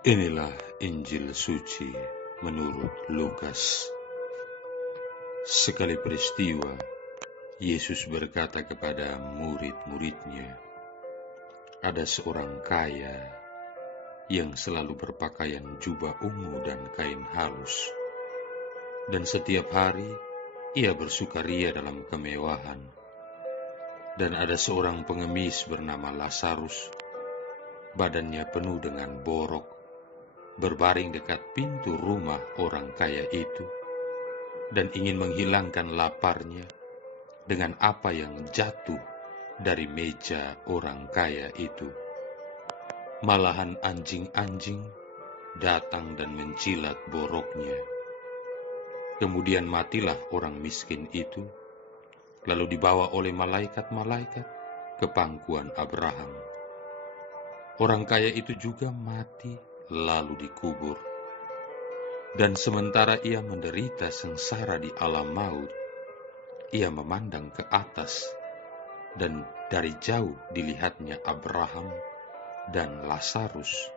Inilah Injil suci menurut Lukas. Sekali peristiwa, Yesus berkata kepada murid-muridnya, ada seorang kaya yang selalu berpakaian jubah ungu dan kain halus, dan setiap hari ia bersukaria dalam kemewahan. Dan ada seorang pengemis bernama Lazarus, badannya penuh dengan borok, berbaring dekat pintu rumah orang kaya itu, dan ingin menghilangkan laparnya dengan apa yang jatuh dari meja orang kaya itu. Malahan anjing-anjing datang dan menjilat boroknya. Kemudian matilah orang miskin itu, lalu dibawa oleh malaikat-malaikat ke pangkuan Abraham. Orang kaya itu juga mati lalu dikubur. Dan sementara ia menderita sengsara di alam maut, ia memandang ke atas, dan dari jauh dilihatnya Abraham dan Lazarus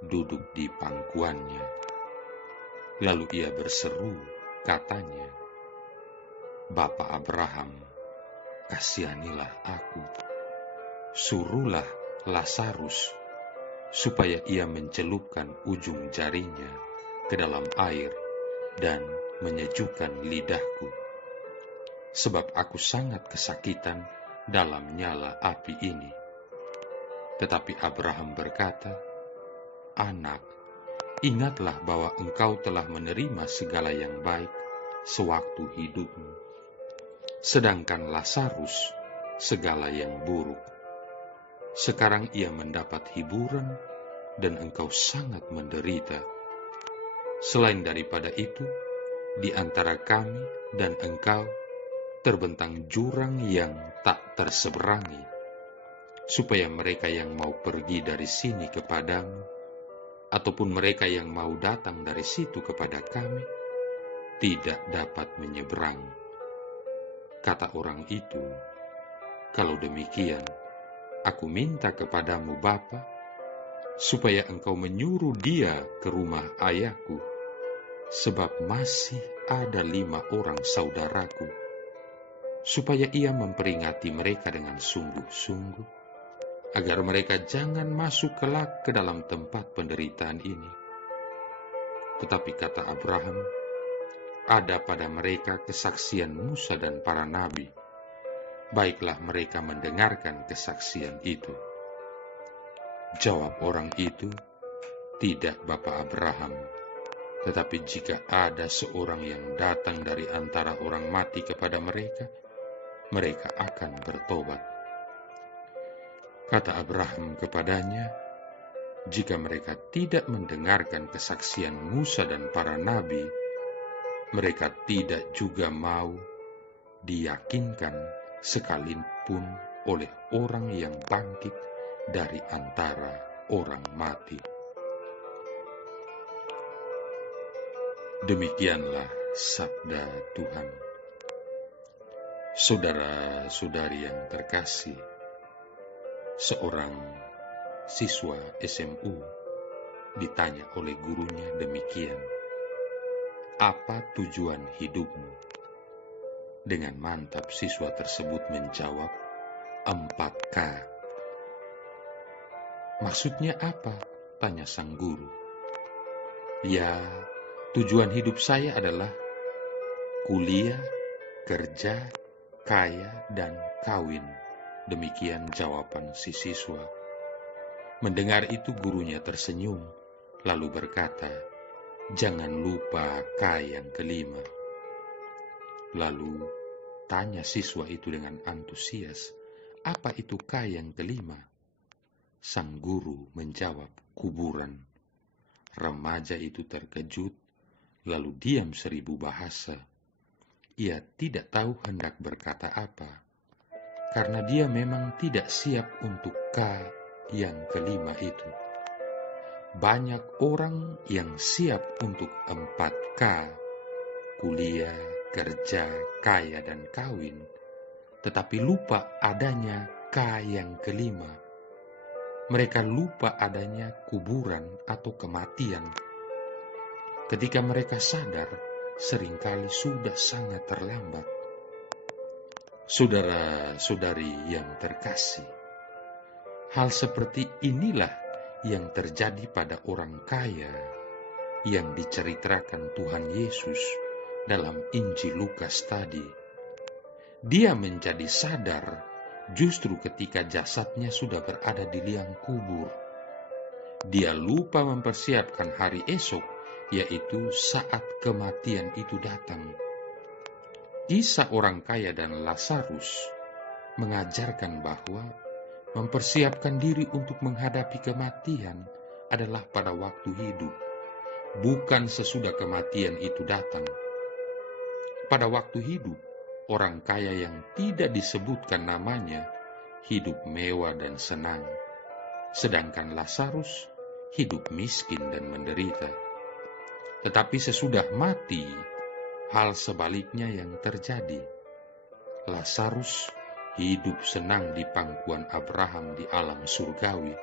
duduk di pangkuannya. Lalu ia berseru, katanya, Bapa Abraham, kasihanilah aku. Suruhlah Lazarus supaya ia mencelupkan ujung jarinya ke dalam air dan menyejukkan lidahku, sebab aku sangat kesakitan dalam nyala api ini. Tetapi Abraham berkata, Anak, ingatlah bahwa engkau telah menerima segala yang baik sewaktu hidupmu, sedangkan Lazarus segala yang buruk. Sekarang ia mendapat hiburan dan engkau sangat menderita. Selain daripada itu, di antara kami dan engkau terbentang jurang yang tak terseberangi, supaya mereka yang mau pergi dari sini kepadamu, ataupun mereka yang mau datang dari situ kepada kami, tidak dapat menyeberang. Kata orang itu, kalau demikian, aku minta kepadamu Bapa, supaya engkau menyuruh dia ke rumah ayahku, sebab masih ada 5 orang saudaraku, supaya ia memperingati mereka dengan sungguh-sungguh, agar mereka jangan masuk kelak ke dalam tempat penderitaan ini. Tetapi kata Abraham, ada pada mereka kesaksian Musa dan para nabi. Baiklah mereka mendengarkan kesaksian itu. Jawab orang itu, tidak Bapa Abraham, tetapi jika ada seorang yang datang dari antara orang mati kepada mereka, mereka akan bertobat. Kata Abraham kepadanya, jika mereka tidak mendengarkan kesaksian Musa dan para nabi, mereka tidak juga mau diyakinkan sekalipun oleh orang yang bangkit dari antara orang mati. Demikianlah sabda Tuhan. Saudara-saudari yang terkasih, seorang siswa SMU ditanya oleh gurunya demikian, apa tujuan hidupmu? Dengan mantap siswa tersebut menjawab, 4K. Maksudnya apa? Tanya sang guru. Ya, tujuan hidup saya adalah kuliah, kerja, kaya, dan kawin. Demikian jawaban si siswa. Mendengar itu gurunya tersenyum, lalu berkata, jangan lupa K yang kelima. Lalu tanya siswa itu dengan antusias, apa itu K yang kelima? Sang guru menjawab, kuburan. Remaja itu terkejut, lalu diam 1000 bahasa. Ia tidak tahu hendak berkata apa, karena dia memang tidak siap untuk K yang kelima itu. Banyak orang yang siap untuk 4K, kuliah, kerja, kaya, dan kawin, tetapi lupa adanya K yang kelima. mereka lupa adanya kuburan atau kematian. Ketika mereka sadar, seringkali sudah sangat terlambat. Saudara-saudari yang terkasih, hal seperti inilah yang terjadi pada orang kaya yang diceritakan Tuhan Yesus dalam Injil Lukas tadi. Dia menjadi sadar justru ketika jasadnya sudah berada di liang kubur. Dia lupa mempersiapkan hari esok, yaitu saat kematian itu datang. Kisah orang kaya dan Lazarus mengajarkan bahwa mempersiapkan diri untuk menghadapi kematian adalah pada waktu hidup, bukan sesudah kematian itu datang. Pada waktu hidup, orang kaya yang tidak disebutkan namanya hidup mewah dan senang, sedangkan Lazarus hidup miskin dan menderita. Tetapi sesudah mati, hal sebaliknya yang terjadi. Lazarus hidup senang di pangkuan Abraham di alam surgawi,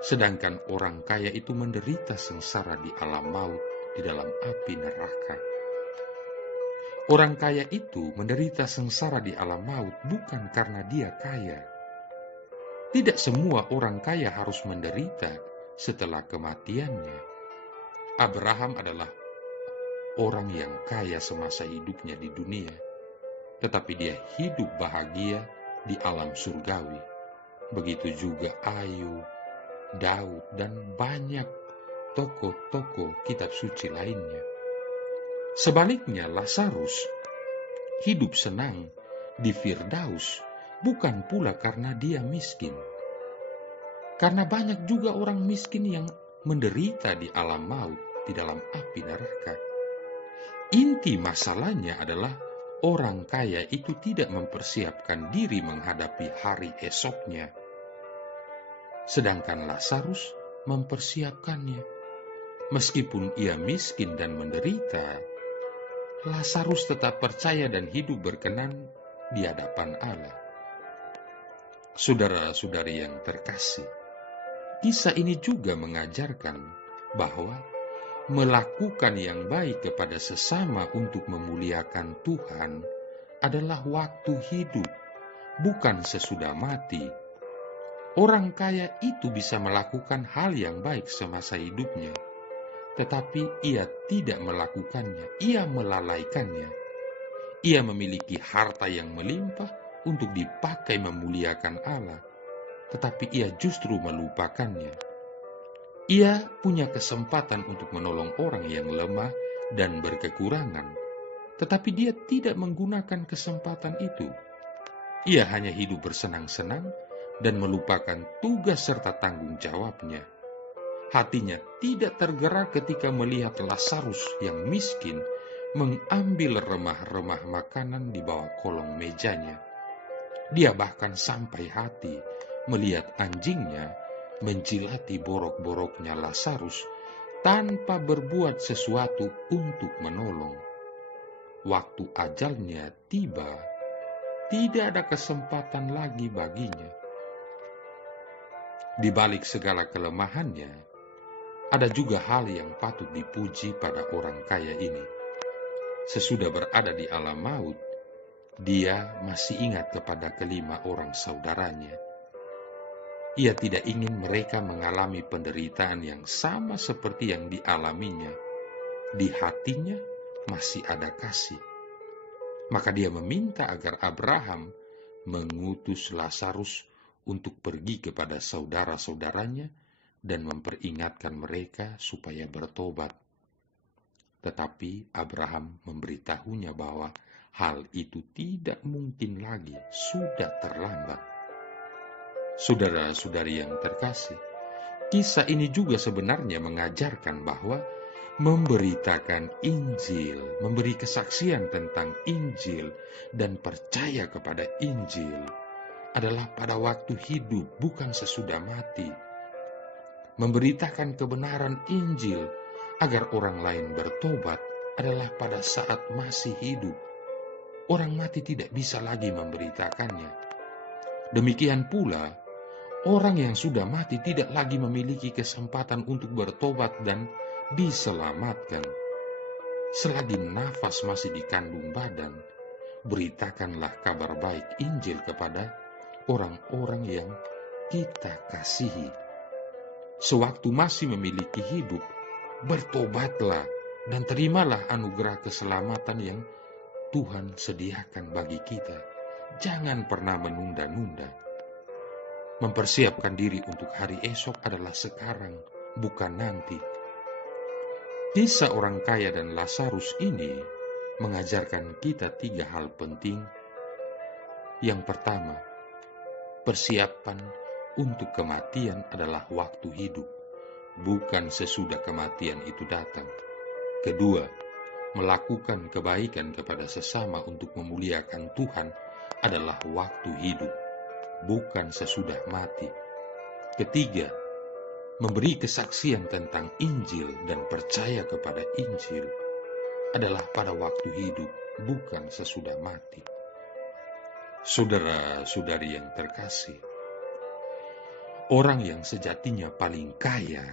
sedangkan orang kaya itu menderita sengsara di alam maut di dalam api neraka. Orang kaya itu menderita sengsara di alam maut bukan karena dia kaya. Tidak semua orang kaya harus menderita setelah kematiannya. Abraham adalah orang yang kaya semasa hidupnya di dunia, tetapi dia hidup bahagia di alam surgawi. Begitu juga Ayub, Daud, dan banyak tokoh-tokoh kitab suci lainnya. Sebaliknya, Lazarus hidup senang di Firdaus bukan pula karena dia miskin. Karena banyak juga orang miskin yang menderita di alam maut di dalam api neraka. Inti masalahnya adalah orang kaya itu tidak mempersiapkan diri menghadapi hari esoknya. Sedangkan Lazarus mempersiapkannya. Meskipun ia miskin dan menderita, Lazarus tetap percaya dan hidup berkenan di hadapan Allah. Saudara-saudari yang terkasih, kisah ini juga mengajarkan bahwa melakukan yang baik kepada sesama untuk memuliakan Tuhan adalah waktu hidup, bukan sesudah mati. Orang kaya itu bisa melakukan hal yang baik semasa hidupnya, tetapi ia tidak melakukannya, ia melalaikannya. Ia memiliki harta yang melimpah untuk dipakai memuliakan Allah, tetapi ia justru melupakannya. Ia punya kesempatan untuk menolong orang yang lemah dan berkekurangan, tetapi dia tidak menggunakan kesempatan itu. Ia hanya hidup bersenang-senang dan melupakan tugas serta tanggung jawabnya. Hatinya tidak tergerak ketika melihat Lazarus yang miskin mengambil remah-remah makanan di bawah kolong mejanya. Dia bahkan sampai hati melihat anjingnya menjilati borok-boroknya Lazarus tanpa berbuat sesuatu untuk menolong. Waktu ajalnya tiba, tidak ada kesempatan lagi baginya. Di balik segala kelemahannya, ada juga hal yang patut dipuji pada orang kaya ini. Sesudah berada di alam maut, dia masih ingat kepada kelima orang saudaranya. Ia tidak ingin mereka mengalami penderitaan yang sama seperti yang dialaminya. Di hatinya masih ada kasih. Maka dia meminta agar Abraham mengutus Lazarus untuk pergi kepada saudara-saudaranya dan memperingatkan mereka supaya bertobat. Tetapi Abraham memberitahunya bahwa hal itu tidak mungkin lagi, sudah terlambat. Saudara-saudari yang terkasih, kisah ini juga sebenarnya mengajarkan bahwa memberitakan Injil, memberi kesaksian tentang Injil, dan percaya kepada Injil adalah pada waktu hidup, bukan sesudah mati. Memberitakan kebenaran Injil agar orang lain bertobat adalah pada saat masih hidup. Orang mati tidak bisa lagi memberitakannya. Demikian pula, Orang yang sudah mati tidak lagi memiliki kesempatan untuk bertobat dan diselamatkan. Selagi nafas masih dikandung badan, beritakanlah kabar baik Injil kepada orang-orang yang kita kasihi. Sewaktu masih memiliki hidup, bertobatlah dan terimalah anugerah keselamatan yang Tuhan sediakan bagi kita. Jangan pernah menunda-nunda. Mempersiapkan diri untuk hari esok adalah sekarang, bukan nanti. Kisah orang kaya dan Lazarus ini mengajarkan kita 3 hal penting. Yang pertama, persiapan untuk kematian adalah waktu hidup, bukan sesudah kematian itu datang. Kedua, melakukan kebaikan kepada sesama untuk memuliakan Tuhan adalah waktu hidup, bukan sesudah mati. Ketiga, memberi kesaksian tentang Injil dan percaya kepada Injil adalah pada waktu hidup, bukan sesudah mati. Saudara-saudari yang terkasih, orang yang sejatinya paling kaya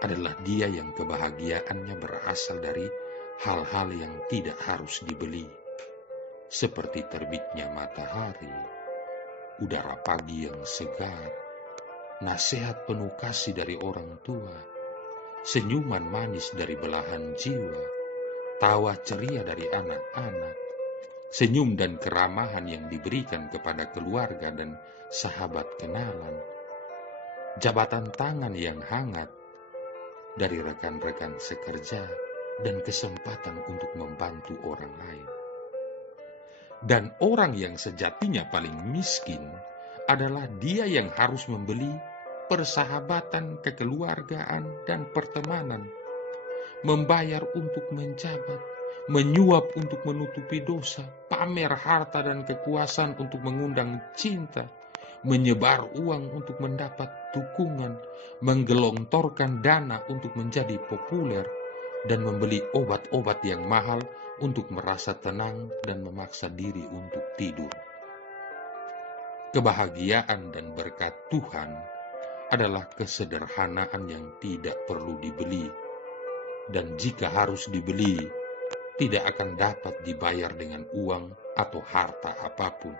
adalah dia yang kebahagiaannya berasal dari hal-hal yang tidak harus dibeli, seperti terbitnya matahari, udara pagi yang segar, nasihat penuh kasih dari orang tua, senyuman manis dari belahan jiwa, tawa ceria dari anak-anak, senyum dan keramahan yang diberikan kepada keluarga dan sahabat kenalan, jabatan tangan yang hangat dari rekan-rekan sekerja, dan kesempatan untuk membantu orang lain. Dan orang yang sejatinya paling miskin adalah dia yang harus membeli persahabatan, kekeluargaan, dan pertemanan, membayar untuk menjabat, menyuap untuk menutupi dosa, pamer harta dan kekuasaan untuk mengundang cinta, menyebar uang untuk mendapat dukungan, menggelontorkan dana untuk menjadi populer, dan membeli obat-obat yang mahal untuk merasa tenang dan memaksa diri untuk tidur. Kebahagiaan dan berkat Tuhan adalah kesederhanaan yang tidak perlu dibeli, dan jika harus dibeli, tidak akan dapat dibayar dengan uang atau harta apapun.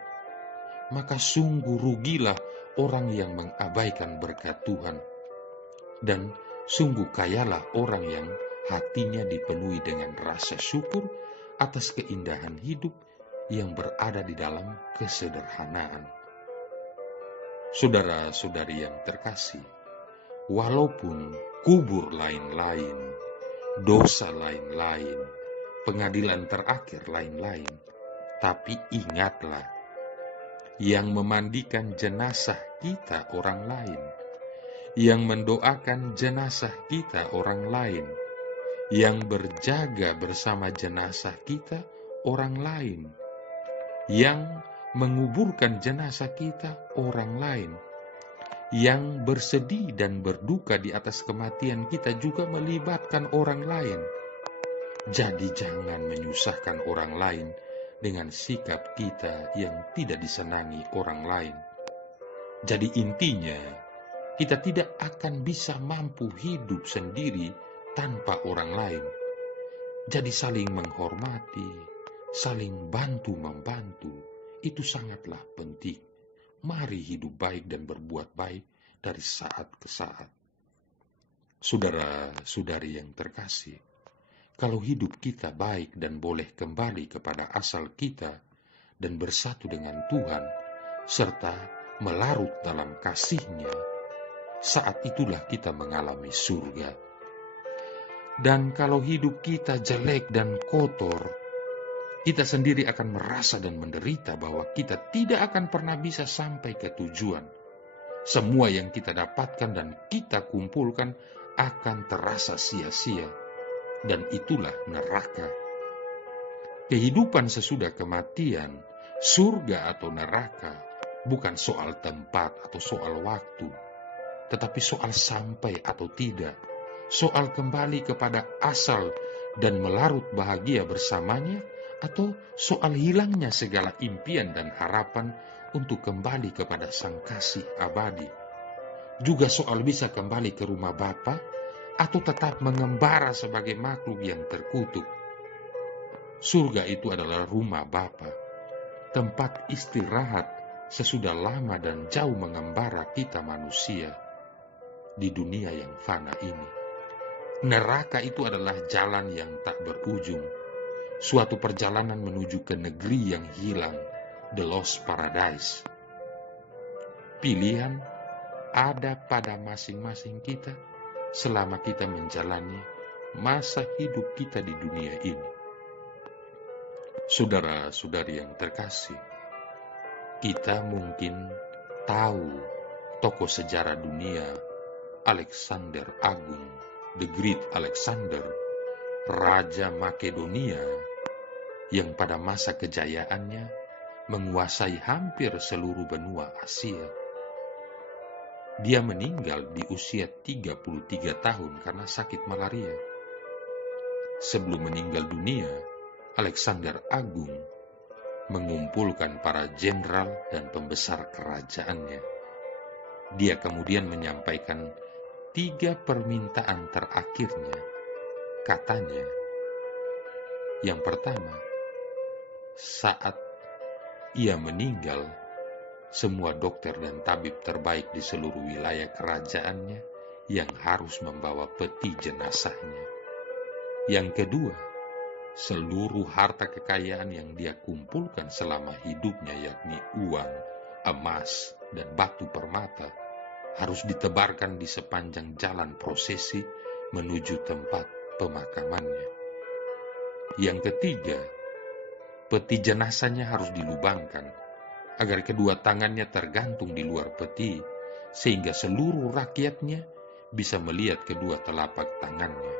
Maka sungguh rugilah orang yang mengabaikan berkat Tuhan, dan sungguh kayalah orang yang hatinya dipenuhi dengan rasa syukur atas keindahan hidup yang berada di dalam kesederhanaan. Saudara-saudari yang terkasih, walaupun kubur lain-lain, dosa lain-lain, pengadilan terakhir lain-lain, tapi ingatlah, yang memandikan jenazah kita orang lain, yang mendoakan jenazah kita orang lain, yang berjaga bersama jenazah kita orang lain, yang menguburkan jenazah kita orang lain, yang bersedih dan berduka di atas kematian kita juga melibatkan orang lain. Jadi jangan menyusahkan orang lain dengan sikap kita yang tidak disenangi orang lain. Jadi intinya, kita tidak akan bisa mampu hidup sendiri tanpa orang lain. Jadi saling menghormati, saling bantu-membantu, itu sangatlah penting. Mari hidup baik dan berbuat baik dari saat ke saat. Saudara-saudari yang terkasih, kalau hidup kita baik dan boleh kembali kepada asal kita dan bersatu dengan Tuhan, serta melarut dalam kasih-Nya, saat itulah kita mengalami surga. Dan kalau hidup kita jelek dan kotor, kita sendiri akan merasa dan menderita bahwa kita tidak akan pernah bisa sampai ke tujuan. Semua yang kita dapatkan dan kita kumpulkan akan terasa sia-sia, dan itulah neraka. Kehidupan sesudah kematian, surga atau neraka, bukan soal tempat atau soal waktu, tetapi soal sampai atau tidak, soal kembali kepada asal dan melarut bahagia bersamanya, atau soal hilangnya segala impian dan harapan untuk kembali kepada Sang Kasih abadi. juga soal bisa kembali ke rumah Bapa atau tetap mengembara sebagai makhluk yang terkutuk. Surga itu adalah rumah Bapa, tempat istirahat sesudah lama dan jauh mengembara kita manusia di dunia yang fana ini. Neraka itu adalah jalan yang tak berujung, suatu perjalanan menuju ke negeri yang hilang, the lost paradise. Pilihan ada pada masing-masing kita selama kita menjalani masa hidup kita di dunia ini. Saudara-saudari yang terkasih, kita mungkin tahu tokoh sejarah dunia Alexander Agung, the Great Alexander, Raja Makedonia, yang pada masa kejayaannya menguasai hampir seluruh benua Asia. Dia meninggal di usia 33 tahun karena sakit malaria. Sebelum meninggal dunia, Alexander Agung mengumpulkan para jenderal dan pembesar kerajaannya. Dia kemudian menyampaikan 3 permintaan terakhirnya. Katanya, yang pertama, saat ia meninggal, semua dokter dan tabib terbaik di seluruh wilayah kerajaannya yang harus membawa peti jenazahnya. Yang kedua, seluruh harta kekayaan yang dia kumpulkan selama hidupnya, yakni uang, emas, dan batu permata, harus ditebarkan di sepanjang jalan prosesi menuju tempat pemakamannya. Yang ketiga, peti jenazahnya harus dilubangkan agar kedua tangannya tergantung di luar peti, sehingga seluruh rakyatnya bisa melihat kedua telapak tangannya.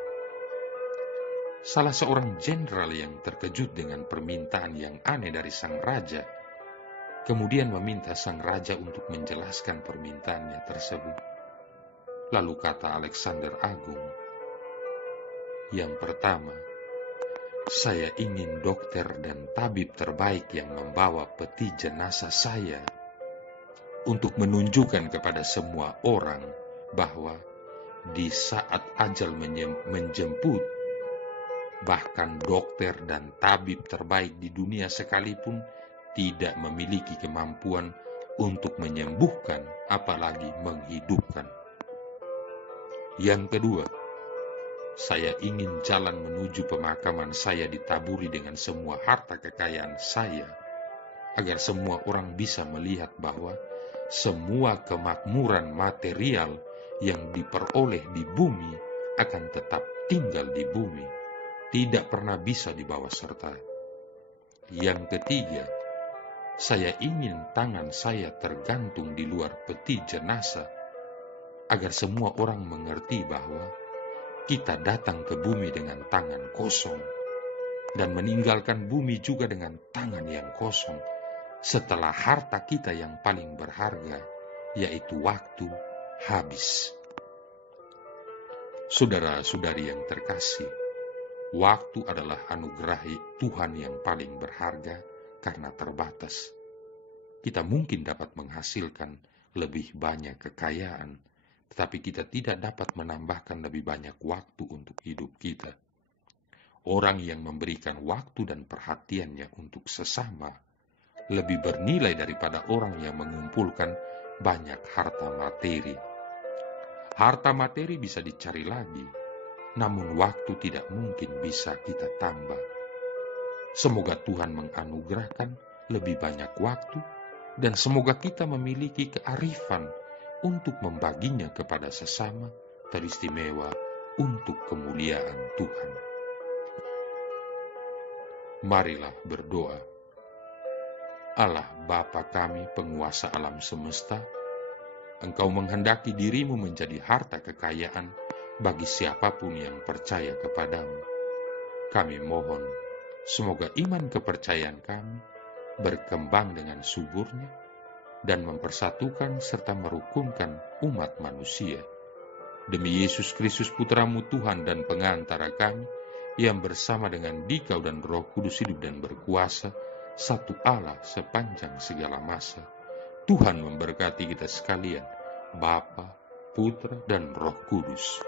Salah seorang jenderal yang terkejut dengan permintaan yang aneh dari sang raja, kemudian meminta sang raja untuk menjelaskan permintaannya tersebut. Lalu kata Alexander Agung, yang pertama, saya ingin dokter dan tabib terbaik yang membawa peti jenazah saya untuk menunjukkan kepada semua orang bahwa di saat ajal menjemput, bahkan dokter dan tabib terbaik di dunia sekalipun tidak memiliki kemampuan untuk menyembuhkan, apalagi menghidupkan. Yang kedua, saya ingin jalan menuju pemakaman saya ditaburi dengan semua harta kekayaan saya, agar semua orang bisa melihat bahwa semua kemakmuran material yang diperoleh di bumi akan tetap tinggal di bumi, tidak pernah bisa dibawa serta. Yang ketiga, saya ingin tangan saya tergantung di luar peti jenazah, agar semua orang mengerti bahwa kita datang ke bumi dengan tangan kosong, dan meninggalkan bumi juga dengan tangan yang kosong, setelah harta kita yang paling berharga, yaitu waktu, habis. Saudara-saudari yang terkasih, waktu adalah anugerah Tuhan yang paling berharga karena terbatas. Kita mungkin dapat menghasilkan lebih banyak kekayaan, tetapi kita tidak dapat menambahkan lebih banyak waktu untuk hidup kita. Orang yang memberikan waktu dan perhatiannya untuk sesama lebih bernilai daripada orang yang mengumpulkan banyak harta materi. Harta materi bisa dicari lagi, namun waktu tidak mungkin bisa kita tambah. Semoga Tuhan menganugerahkan lebih banyak waktu, dan semoga kita memiliki kearifan untuk membaginya kepada sesama, teristimewa untuk kemuliaan Tuhan. Marilah berdoa. Allah Bapa kami, penguasa alam semesta, Engkau menghendaki dirimu menjadi harta kekayaan bagi siapapun yang percaya kepadamu. Kami mohon, semoga iman kepercayaan kami berkembang dengan suburnya dan mempersatukan serta merukunkan umat manusia. Demi Yesus Kristus Putramu Tuhan dan pengantara kami, yang bersama dengan Dikau dan Roh Kudus hidup dan berkuasa, satu Allah sepanjang segala masa. Tuhan memberkati kita sekalian, Bapa Putra, dan Roh Kudus,